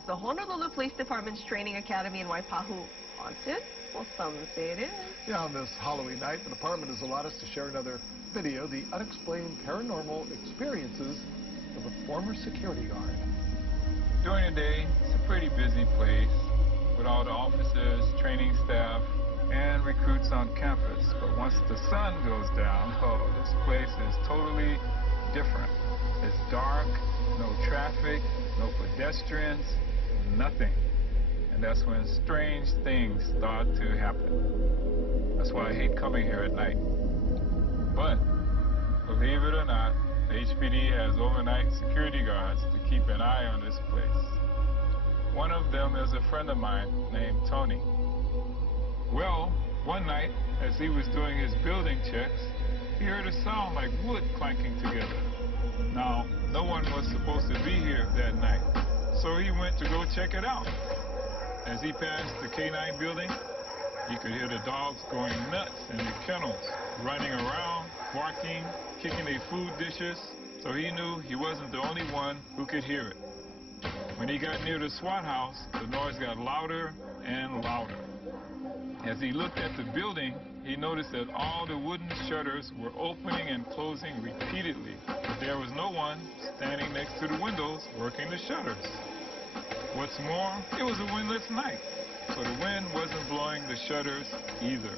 Is the Honolulu Police Department's training academy in Waipahu haunted? Well, some say it is. Yeah, on this Halloween night, the department has allowed us to share another video, the unexplained paranormal experiences of a former security guard. During the day, it's a pretty busy place with all the officers, training staff, and recruits on campus. But once the sun goes down, oh, this place is totally different. It's dark, no traffic, no pedestrians, nothing. And that's when strange things start to happen. That's why I hate coming here at night. But believe it or not, the HPD has overnight security guards to keep an eye on this place. One of them is a friend of mine named Tony. Well, one night, as he was doing his building checks, he heard a sound like wood clanking together. Now, no one was supposed to be here that night, so he went to go check it out. As he passed the K9 building, he could hear the dogs going nuts in the kennels, running around, barking, kicking their food dishes, so he knew he wasn't the only one who could hear it. When he got near the SWAT house, the noise got louder and louder. As he looked at the building, he noticed that all the wooden shutters were opening and closing repeatedly, but there was no one standing next to the windows working the shutters. What's more, it was a windless night, so the wind wasn't blowing the shutters either.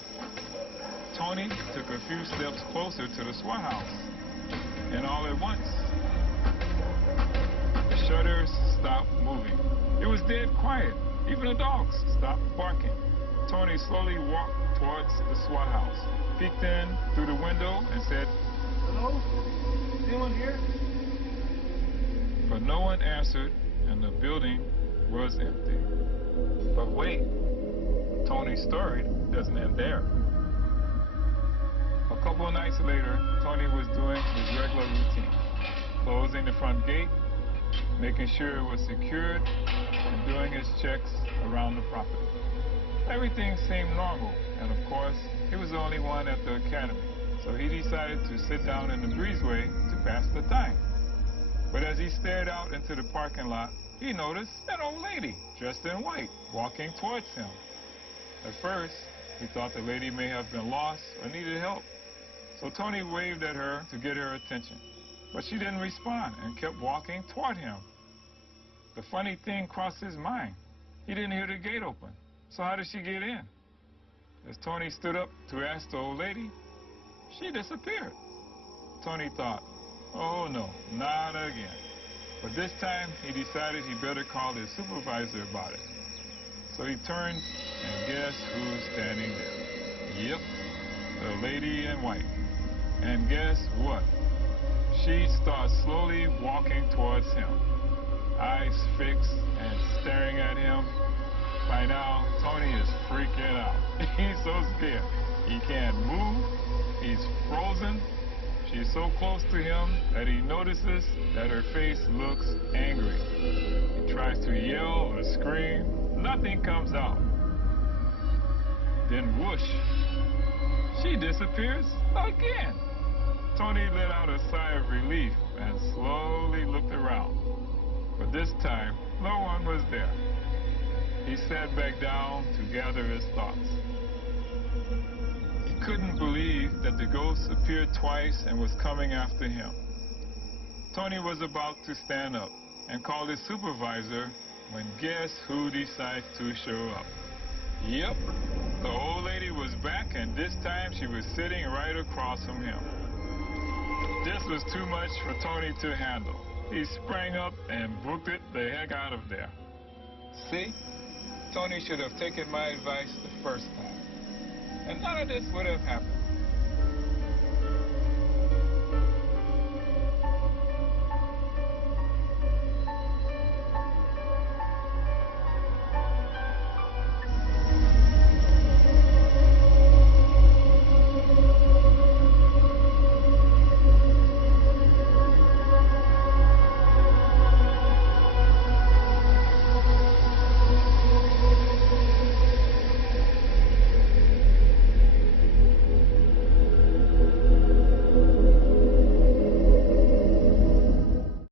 Tony took a few steps closer to the SWAT house, and all at once, the shutters stopped moving. It was dead quiet. Even the dogs stopped barking. Tony slowly walked towards the SWAT house, peeked in through the window, and said, "Hello? Is anyone here?" But no one answered, and the building was empty. But wait, Tony's story doesn't end there. A couple of nights later, Tony was doing his regular routine, closing the front gate, making sure it was secured, and doing his checks around the property. Everything seemed normal, and of course, he was the only one at the academy, so he decided to sit down in the breezeway to pass the time. But as he stared out into the parking lot, he noticed an old lady dressed in white walking towards him. At first, he thought the lady may have been lost or needed help, so Tony waved at her to get her attention. But she didn't respond and kept walking toward him. The funny thing crossed his mind. He didn't hear the gate open, so how did she get in? As Tony stood up to ask the old lady, she disappeared. Tony thought, oh no, not again. But this time, he decided he better call his supervisor about it. So he turned, and guess who's standing there? Yep, the lady in white. And guess what? She starts slowly walking towards him, eyes fixed and staring at him. By now, Tony is freaking out. He's so scared. He can't move. He's frozen. She's so close to him that he notices that her face looks angry. He tries to yell or scream. Nothing comes out. Then whoosh, she disappears again. Tony let out a sigh of relief and slowly looked around. But this time, no one was there. He sat back down to gather his thoughts. He couldn't believe that the ghost appeared twice and was coming after him. Tony was about to stand up and call his supervisor when guess who decides to show up? Yep, the old lady was back, and this time she was sitting right across from him. This was too much for Tony to handle. He sprang up and booked it the heck out of there. See? Tony should have taken my advice the first time, and none of this would have happened.